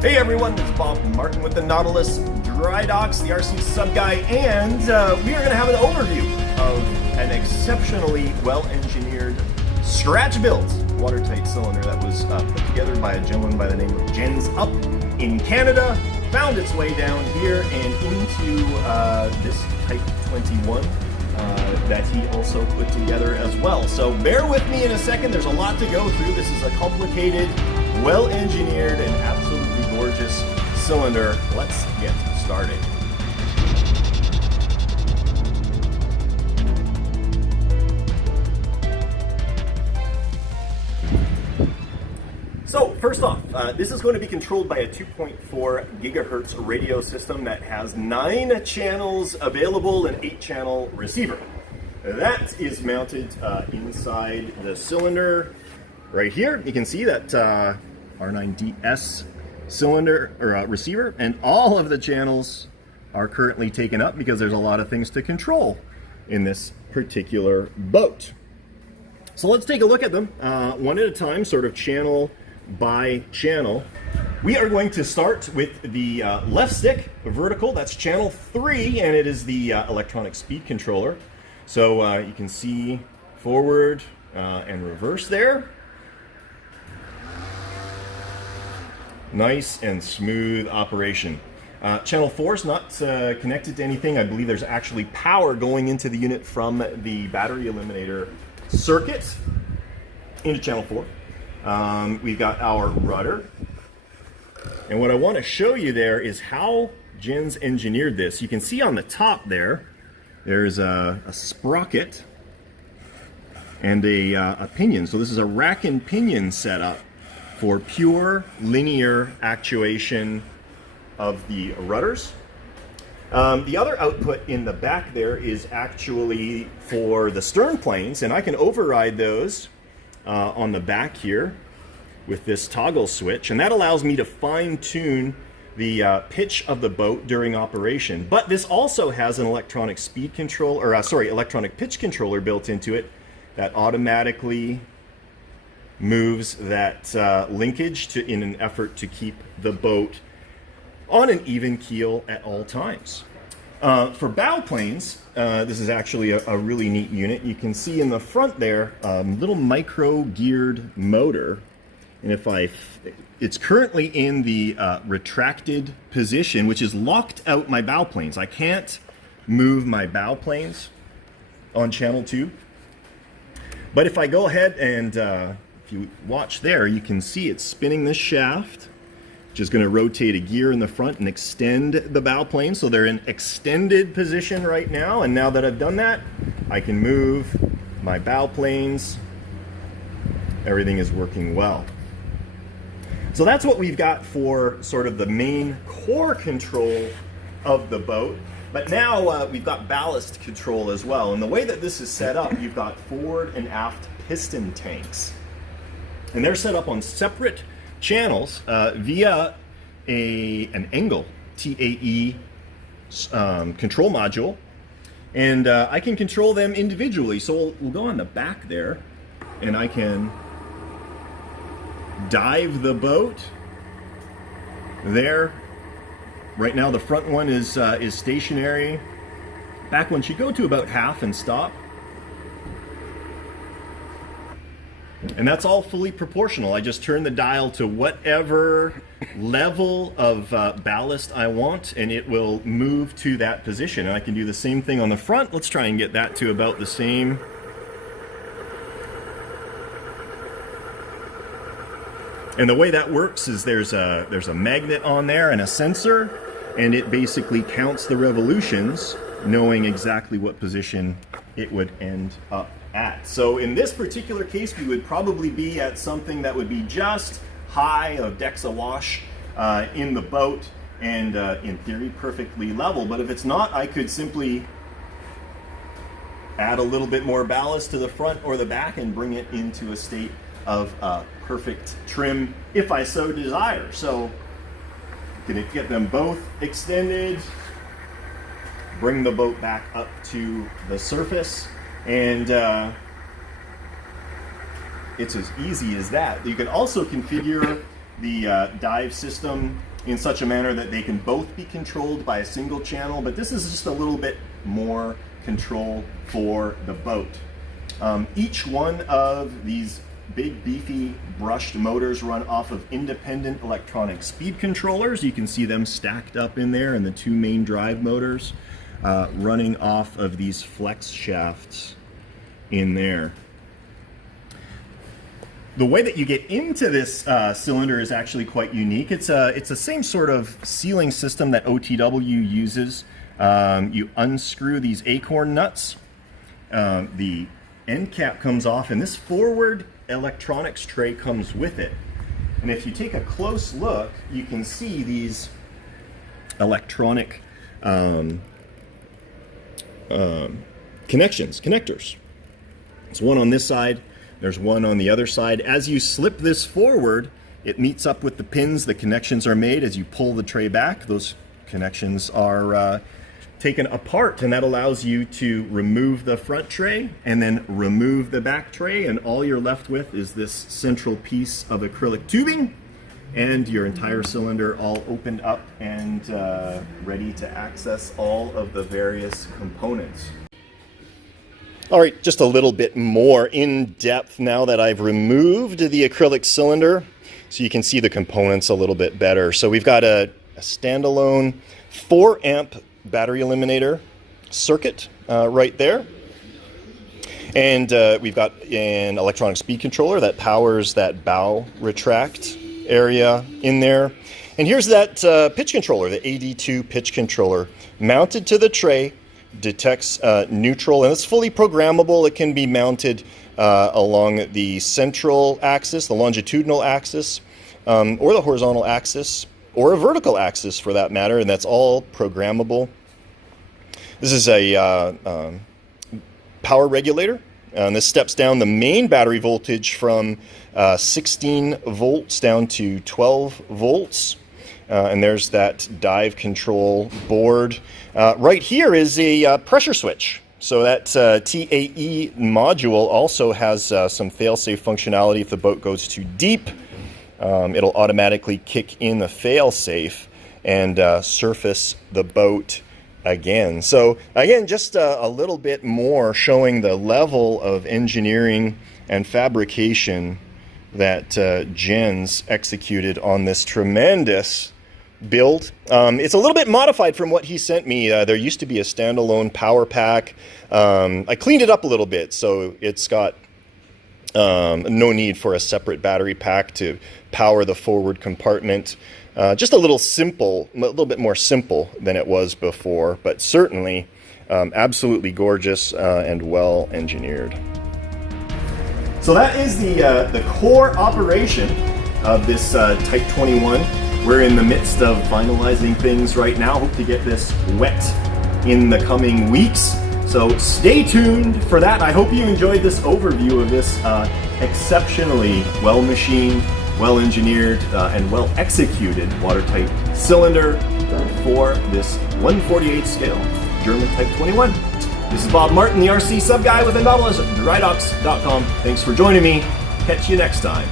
Hey everyone, it's Tom Martin with the Nautilus Drydocks, the RCSubGuy, and we are going to have an overview of an exceptionally well-engineered, scratch-built watertight cylinder that was put together by a gentleman by the name of Jens up in Canada, found its way down here and into this Type 21 that he also put together as well. So bear with me in a second, there's a lot to go through. This is a complicated, well-engineered, and absolutely gorgeous cylinder. Let's get started. So first off, this is going to be controlled by a 2.4 gigahertz radio system that has 9 channels available and 8-channel receiver. That is mounted inside the cylinder right here. You can see that R9DS cylinder or receiver, and all of the channels are currently taken up because there's a lot of things to control in this particular boat. So let's take a look at them one at a time, sort of channel by channel. We are going to start with the left stick, vertical. That's channel 3, and it is the electronic speed controller. So you can see forward and reverse there. Nice and smooth operation. Channel 4 is not connected to anything. I believe there's actually power going into the unit from the battery eliminator circuit into channel 4. We've got our rudder. And what I want to show you there is how Jens engineered this. You can see on the top there's a sprocket and a pinion. So this is a rack and pinion setup for pure linear actuation of the rudders. The other output in the back there is actually for the stern planes, and I can override those on the back here with this toggle switch, and that allows me to fine-tune the pitch of the boat during operation. But this also has an electronic speed control, or electronic pitch controller built into it that automatically moves that linkage in an effort to keep the boat on an even keel at all times. For bow planes, this is actually a really neat unit. You can see in the front there a little micro geared motor, and it's currently in the retracted position, which is locked out my bow planes. I can't move my bow planes on channel 2. But if I go ahead and if you watch there, you can see it's spinning this shaft, which is going to rotate a gear in the front and extend the bow plane. So they're in extended position right now. And now that I've done that, I can move my bow planes. Everything is working well. So that's what we've got for sort of the main core control of the boat. But now we've got ballast control as well. And the way that this is set up, you've got forward and aft piston tanks. And they're set up on separate channels via an Engel TAE control module. And I can control them individually. So we'll go on the back there, and I can dive the boat there. Right now the front one is stationary. Back one should go to about half and stop. And that's all fully proportional. I just turn the dial to whatever level of ballast I want, and it will move to that position. And I can do the same thing on the front. Let's try and get that to about the same. And the way that works is there's a magnet on there and a sensor, and it basically counts the revolutions, knowing exactly what position it would end up at. So in this particular case, we would probably be at something that would be just high of decks awash in the boat, and in theory perfectly level. But if it's not, I could simply add a little bit more ballast to the front or the back and bring it into a state of perfect trim if I so desire. So I'm going to get them both extended, bring the boat back up to the surface, and it's as easy as that. You can also configure the dive system in such a manner that they can both be controlled by a single channel, but this is just a little bit more control for the boat. Each one of these big beefy brushed motors run off of independent electronic speed controllers. You can see them stacked up in there, and the two main drive motors running off of these flex shafts in there. The way that you get into this cylinder is actually quite unique. It's the same sort of sealing system that OTW uses. You unscrew these acorn nuts, the end cap comes off, and this forward electronics tray comes with it. And if you take a close look, you can see these electronic connectors. There's one on this side, there's one on the other side. As you slip this forward, it meets up with the pins. The connections are made. As you pull the tray back, those connections are taken apart, and that allows you to remove the front tray and then remove the back tray, and all you're left with is this central piece of acrylic tubing and your entire cylinder all opened up and ready to access all of the various components. All right, just a little bit more in depth now that I've removed the acrylic cylinder, so you can see the components a little bit better. So we've got a standalone 4 amp battery eliminator circuit right there. And we've got an electronic speed controller that powers that bow retract area in there. And here's that pitch controller, the AD2 pitch controller, mounted to the tray, detects neutral, and it's fully programmable. It can be mounted along the central axis, the longitudinal axis, or the horizontal axis, or a vertical axis for that matter, and that's all programmable. This is a power regulator, and this steps down the main battery voltage from 16 volts down to 12 volts. And there's that dive control board. Right here is a pressure switch. So that TAE module also has some fail-safe functionality. If the boat goes too deep, it'll automatically kick in the fail-safe and surface the boat again. So again, just a little bit more showing the level of engineering and fabrication that Jens executed on this tremendous build. It's a little bit modified from what he sent me. There used to be a standalone power pack. I cleaned it up a little bit, so it's got no need for a separate battery pack to power the forward compartment. Just a little bit more simple than it was before, but certainly absolutely gorgeous and well engineered. So that is the core operation of this Type 21. We're in the midst of finalizing things right now. Hope to get this wet in the coming weeks. So stay tuned for that. I hope you enjoyed this overview of this exceptionally well-machined, well-engineered, and well-executed watertight cylinder for this 1/48 scale German Type 21. This is Bob Martin, the RC Sub Guy with the Nautilus Drydocks.com. Thanks for joining me. Catch you next time.